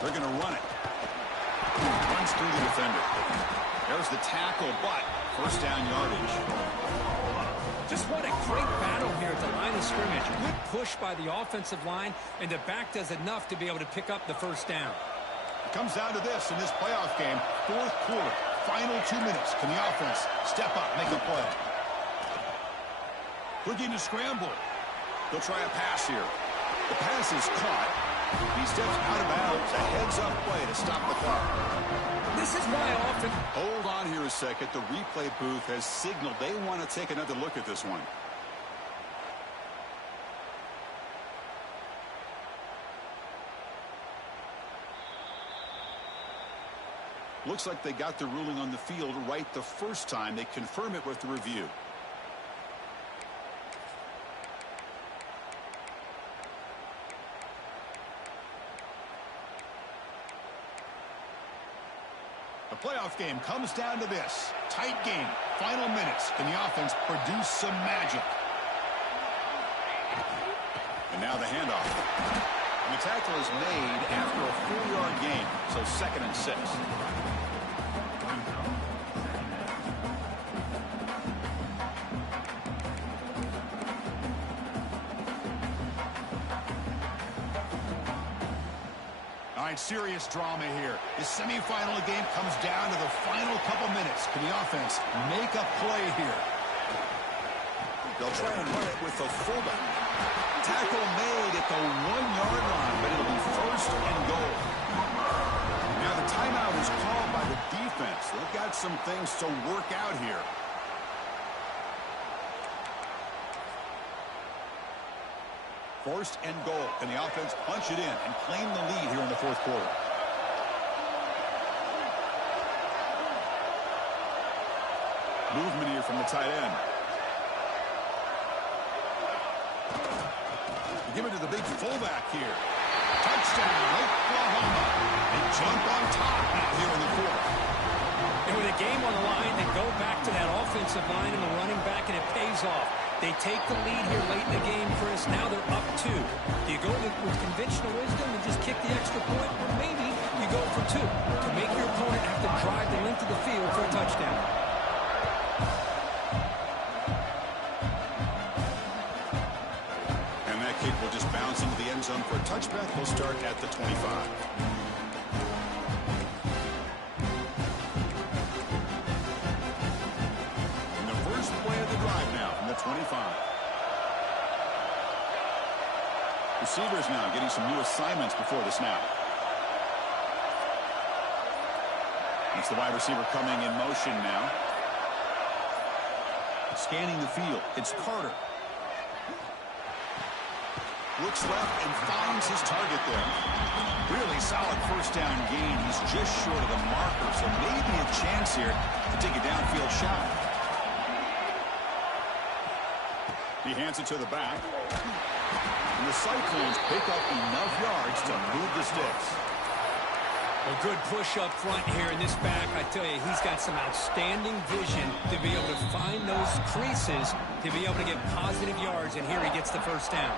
They're going to run it. Runs through the defender. There's the tackle, but first down yardage. Just what a great battle here at the line of scrimmage. Good push by the offensive line, and the back does enough to be able to pick up the first down. It comes down to this in this playoff game. 4th quarter, final 2 minutes. Can the offense step up, make a play? Looking to scramble. They'll try a pass here. The pass is caught, He steps out of bounds. A heads-up play to stop the clock. This is why often... Hold on here a second. The replay booth has signaled they want to take another look at this one. Looks like they got the ruling on the field right the first time. They confirm it with the review. The playoff game comes down to this. Tight game. Final minutes. Can the offense produce some magic? And now the handoff. And the tackle is made after a 4-yard gain. So 2nd and 6. Serious drama here. The semifinal game comes down to the final couple minutes. Can the offense make a play here? They'll try and run it with the fullback. Tackle made at the 1-yard line, but it'll be 1st and goal. Now the timeout is called by the defense. They've got some things to work out here. 1st and goal. Can the offense punch it in and claim the lead here in the 4th quarter? Movement here from the tight end. Give it to the big fullback here. Touchdown, Oklahoma. They jump on top now here in the 4th. And with a game on the line, they go back to that offensive line and the running back, and it pays off. They take the lead here late in the game, Chris. Now they're up 2. Do you go with conventional wisdom and just kick the extra point? Or maybe you go for 2 to make your opponent have to drive the length of the field for a touchdown. And that kick will just bounce into the end zone for a touchback. He'll start at the 25. And the first play of the drive now from the 25. Receivers now getting some new assignments before the snap. It's the wide receiver coming in motion now. Scanning the field. It's Carter. Looks left and finds his target there. Really solid 1st down gain. He's just short of the marker, so maybe a chance here to take a downfield shot. He hands it to the back. And the Cyclones pick up enough yards to move the sticks. A good push up front here in this back. I tell you, he's got some outstanding vision to be able to find those creases, to be able to get positive yards, and here he gets the 1st down.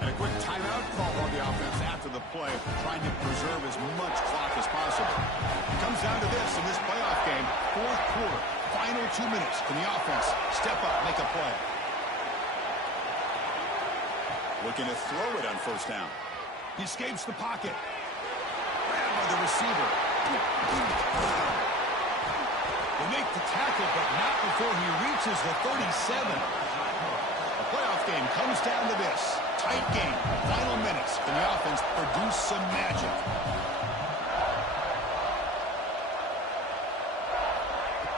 And a quick timeout call on the offense after the play, trying to preserve as much clock as possible. It comes down to this in this playoff game, 4th quarter, final 2 minutes. Can the offense step up, make a play? Looking to throw it on 1st down. He escapes the pocket. Grabbed by the receiver. They make the tackle, but not before he reaches the 37. The playoff game comes down to this. Tight game. Final minutes. Can the offense produce some magic?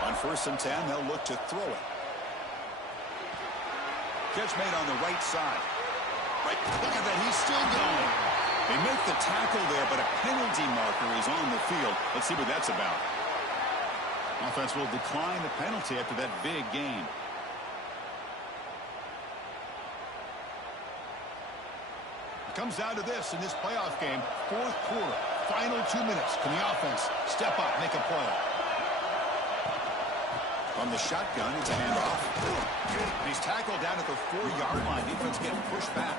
On 1st and 10, they'll look to throw it. Catch made on the right side. Right, look at that. He's still going. They make the tackle there, but a penalty marker is on the field. Let's see what that's about. Offense will decline the penalty after that big gain. It comes down to this in this playoff game. 4th quarter, final 2 minutes. Can the offense step up, make a play? From the shotgun, it's a handoff. And he's tackled down at the 4-yard line. Defense getting pushed back.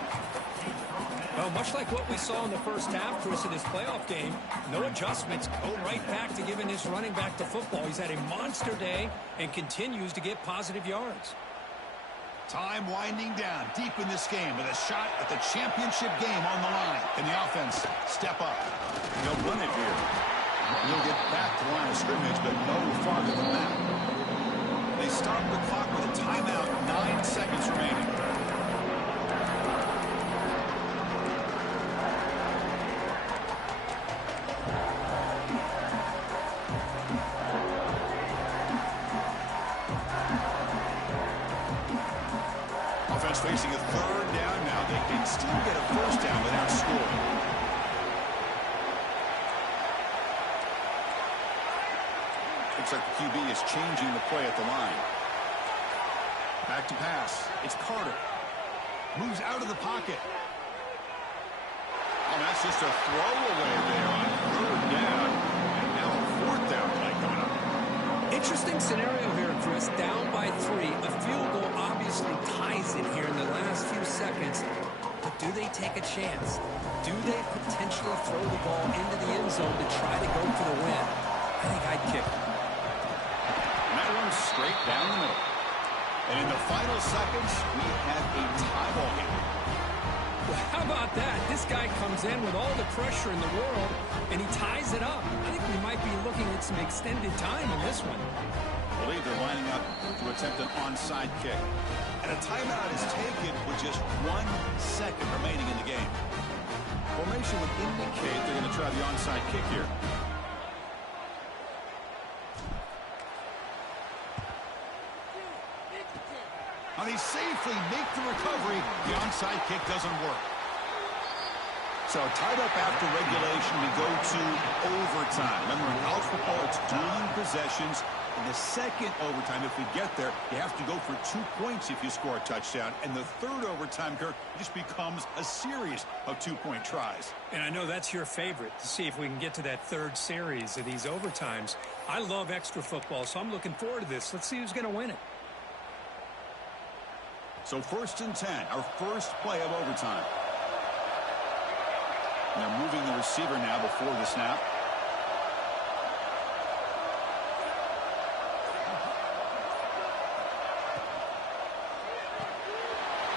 Well, much like what we saw in the 1st half, Chris, in this playoff game, no adjustments. Go right back to giving this running back the football. He's had a monster day and continues to get positive yards. Time winding down deep in this game with a shot at the championship game on the line. Can the offense step up? They'll run it here. They'll get back to the line of scrimmage, but no farther than that. They start the clock with a timeout, 9 seconds remaining. Facing a third down now. They can still get a first down without scoring. Looks like the QB is changing the play at the line. Back to pass. It's Carter. Moves out of the pocket. Oh, that's just a throwaway there on third down. And now a fourth down play coming up. Interesting scenario here, Chris. Down by 3. A field goal obviously ties it here in the last few seconds. But do they take a chance? Do they potentially throw the ball into the end zone to try to go for the win? I think I'd kick it. And that one's straight down the middle. And in the final seconds, we have a tie ball game. Well, how about that? This guy comes in with all the pressure in the world, and he ties it up. I think we might be looking at some extended time in this one. I believe they're lining up to attempt an onside kick. And a timeout is taken with just 1 second remaining in the game. Formation would indicate they're going to try the onside kick here. And they safely make the recovery. The onside kick doesn't work. So tied up after regulation, we go to overtime. Remember, in college football, it's dueling possessions. In the second overtime, if we get there, you have to go for 2 points if you score a touchdown. And the third overtime, Kirk, just becomes a series of 2-point tries. And I know that's your favorite, to see if we can get to that third series of these overtimes. I love extra football, so I'm looking forward to this. Let's see who's going to win it. So 1st and 10, our first play of overtime. And they're moving the receiver now before the snap.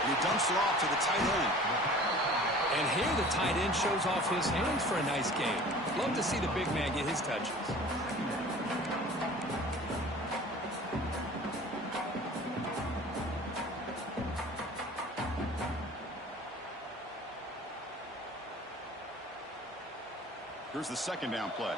And he dumps it off to the tight end. And here the tight end shows off his hands for a nice game. Love to see the big man get his touches. Here's the second down play.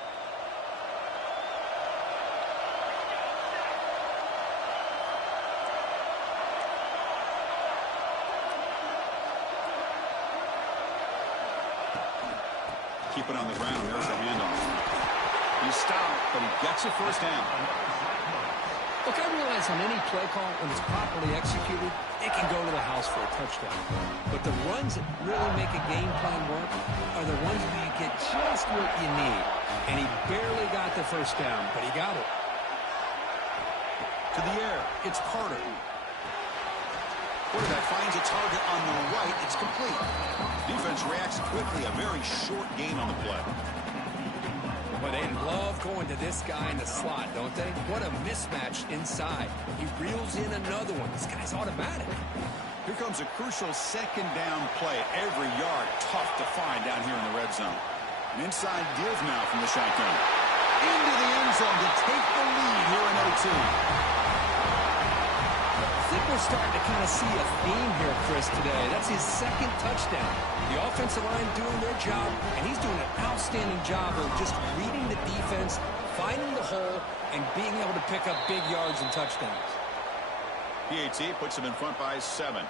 Keep it on the ground. There's the handoff. He's stopped, but he gets a first down. Look, I realize on any play call, when it's properly executed, it can go to the house for a touchdown. But the runs that really make a game plan work are the ones where you get just what you need. And he barely got the first down, but he got it. To the air, it's Carter. Quarterback finds a target on the right. It's complete. Defense reacts quickly. A very short gain on the play. But they love going to this guy in the slot, don't they? What a mismatch inside. He reels in another one. This guy's automatic. Here comes a crucial second down play. Every yard tough to find down here in the red zone. An inside give now from the shotgun. Into the end zone to take the lead here in OT. I think we're starting to kind of see a theme here, Chris, today. That's his second touchdown. The offensive line doing their job, and he's doing an outstanding job of just reading the defense, finding the hole, and being able to pick up big yards and touchdowns. PAT puts him in front by 7.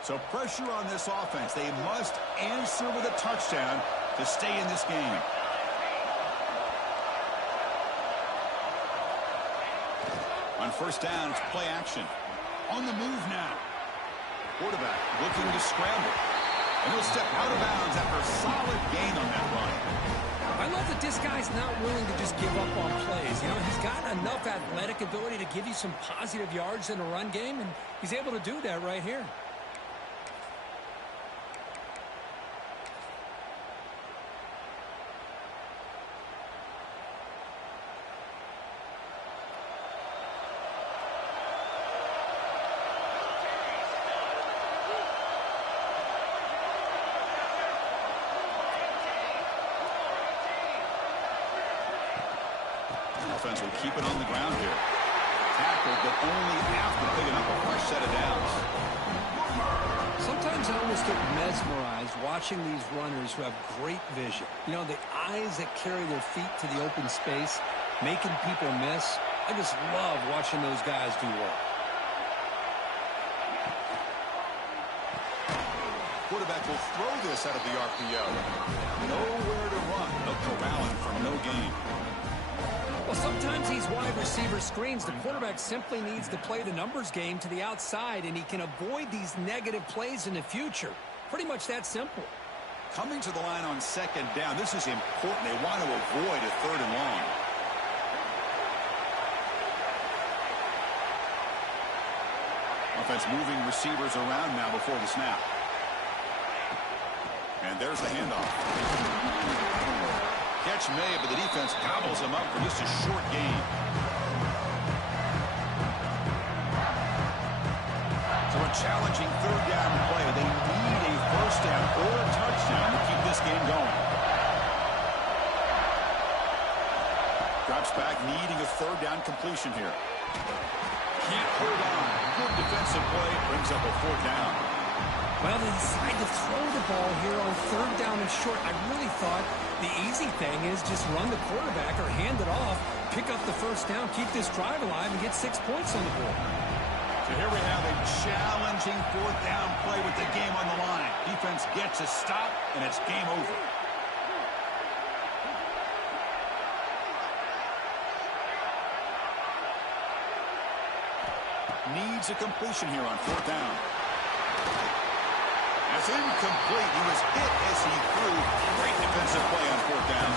So pressure on this offense. They must answer with a touchdown to stay in this game. On first down, it's play action. On the move now. Quarterback looking to scramble. And he'll step out of bounds after a solid gain on that run. I love that this guy's not willing to just give up on plays. You know, he's got enough athletic ability to give you some positive yards in a run game, and he's able to do that right here. Offense will keep it on the ground here. tackled, but only after picking up a fresh set of downs. Sometimes I almost get mesmerized watching these runners who have great vision. You know, the eyes that carry their feet to the open space, making people miss. I just love watching those guys do work. Quarterback will throw this out of the RPO. Nowhere to run. They'll corral him for no gain. Well, sometimes these wide receiver screens, the quarterback simply needs to play the numbers game to the outside, and he can avoid these negative plays in the future. Pretty much that simple. Coming to the line on second down, this is important. They want to avoid a third and long. Offense moving receivers around now before the snap. And there's the handoff. Catch made, but the defense gobbles him up for just a short gain. So a challenging third down play. They need a first down or a touchdown to keep this game going. Drops back, needing a third down completion here. Can't hold on. Good defensive play, brings up a fourth down. Well, they decide to throw the ball here on third down and short. I really thought the easy thing is just run the quarterback or hand it off, pick up the first down, keep this drive alive, and get 6 points on the board. So here we have a challenging fourth down play with the game on the line. Defense gets a stop, and it's game over. Needs a completion here on fourth down. That's incomplete. He was hit as he threw. Great defensive play on fourth down.